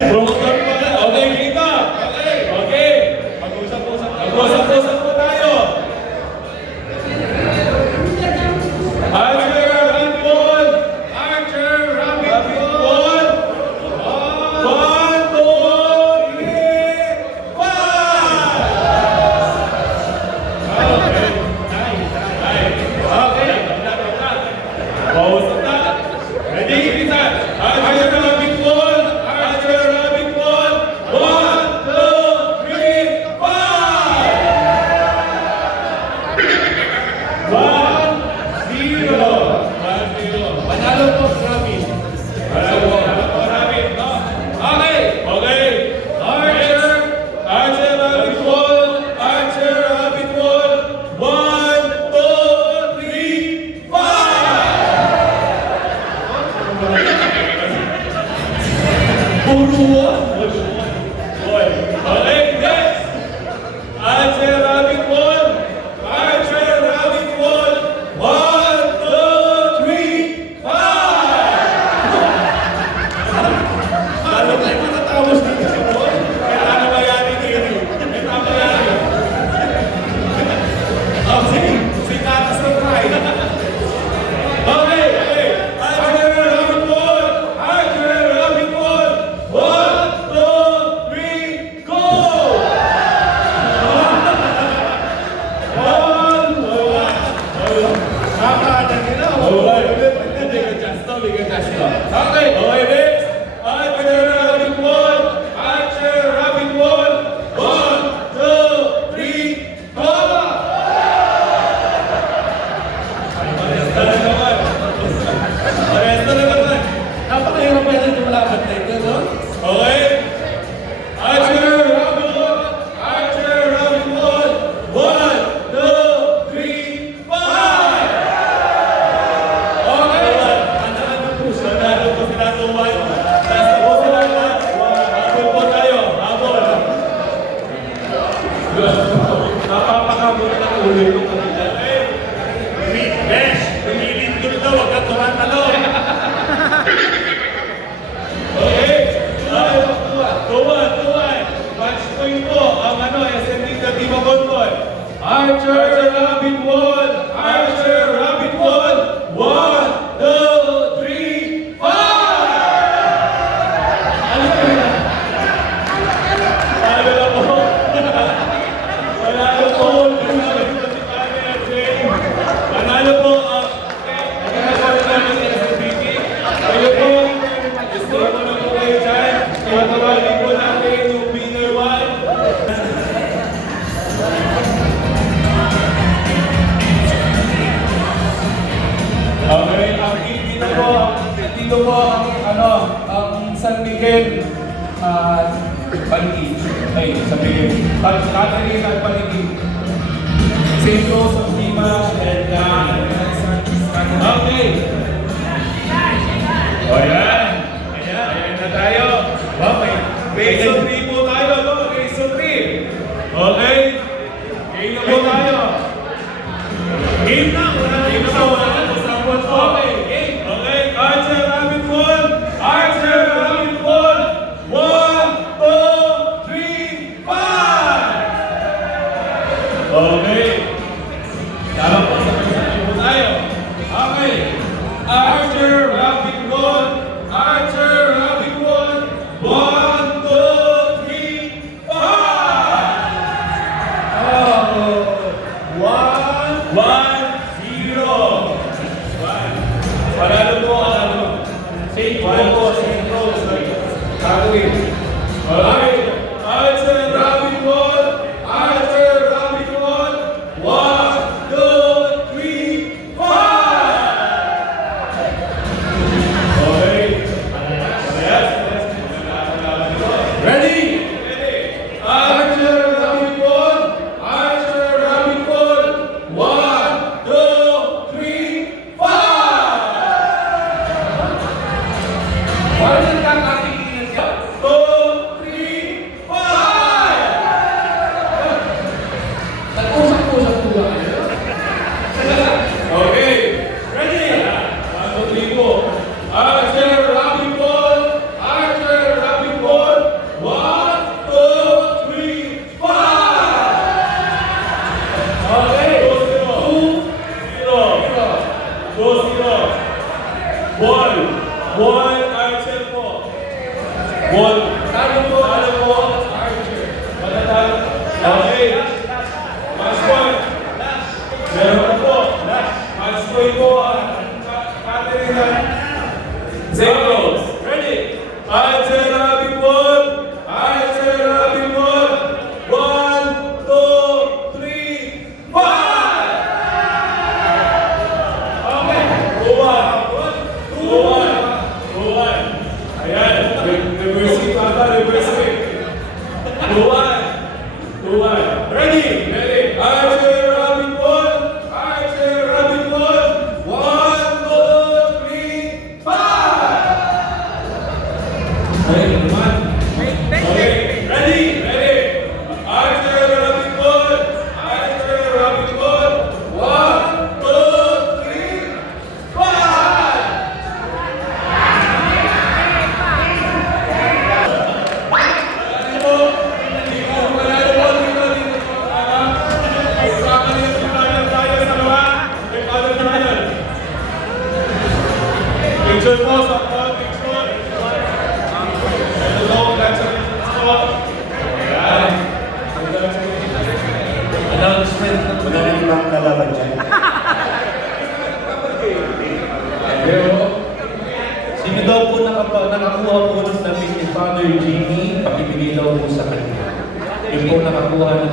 Promotor pa ka. Okay, kita. Okay. Okay. Mag-usap-usap po tayo. Archer, rabbit ball. Archer, rabbit ball. 1, 2, 3, 5. Okay. Okay. Pausap na. Ready? Isa. Archer, rabbit ball. Archer, rabbit ball. 1, 2, 3, 5. 1-0. Panalo po, Rabbit. Panalo po, rabbit, no? Okay. Okay. Archer, rabbit ball. Archer, rabbit ball. 1, 2, 3, 5. Puro. Okay, next. Archer, rabbit ball. Archer, rabbit ball. 1, 2, 3, 5. Ano tayo matatapos dito sa ball? Kailangan ba yan ni Kenny? May tama yan. Okay, si Tatas na try. Okay, okay. Archer, rabbit ball. Archer, rabbit ball. 1, 2, 3, go! Okay, okay, next. Archer, rabbit ball. Archer, rabbit ball. 1, 2, 3, go! Parehas na naman. Parehas na naman. Napakahirap pa rin tumalaban na ito, no? Okay. Archer, rabbit ball. Archer, rabbit ball. 1, 2, 3, 5. Okay. Nanalo po sila tuwan. Nasa po sila na. Habol po tayo. Habol. Napapakabot ng ulo yung kanila. Besh, lumilindol daw, wag ka tumatalo. Okay. Tuwan. Match point po ang SMD Katiba Bonbon. Archer, rabbit wall. Archer, rabbit wall. 1, 2, 3, 5. Panalo po. Panalo po. Panalo po ang SMDT. Kayo po. Gusto ko na po kayo dyan. Matawagin po natin yung winner 1. Okay, ang team dito po ang San Miguel Paniki. Ay, San Miguel. Catherine at Paniki. St. Joseph Lima and okay. O yan. Ayan na tayo. Okay. Base of 3 po tayo. No? Base of 3. Okay. Game na po tayo. Game na. Game na. Okay. Game. Okay. Archer, rabbit ball. Archer, rabbit ball. 1, 2, 3, 5. Okay. Tama po sa pagsasabi po tayo. Okay. Archer, rabbit ball. Archer, rabbit ball. 1, 2, 3, 5. 1-0. Panalo po ang St. Rose. Catherine. Alright. Archer, rabbit ball. Archer, rabbit ball. 1, 2, 3, 5. Okay. Ready? Archer, rabbit ball. Archer, rabbit ball. 1, 2, 3, 5. Parang nagkakakikinan ka. Go! Wall. Talo po. Archer. Matatalo. Okay. Match point. Meron po. Match point po. Katerina. Zeros. Ready? Archer Rabbit Ball. Archer Rabbit Ball. 1, 2, 3, 5! Okay. 2-1. Ayan. Reversing pata. Reversing. 2-1. Ready? Archer Rabbit Ball. Archer Rabbit Ball. 1, 2, 3, 5! Okay, naman. Okay, ready? Archer Rabbit Ball. Archer Rabbit Ball. 1, 2, 3, 5! Picture po sa picture. Ito po, that's a picture. Ayan. Announcement na wala na ibang lalaban dyan. Pero, Sino daw po nakakuha po ng damit ni Father Jimmy, pakibigay daw po sa kanya. Yung po nakakuha ng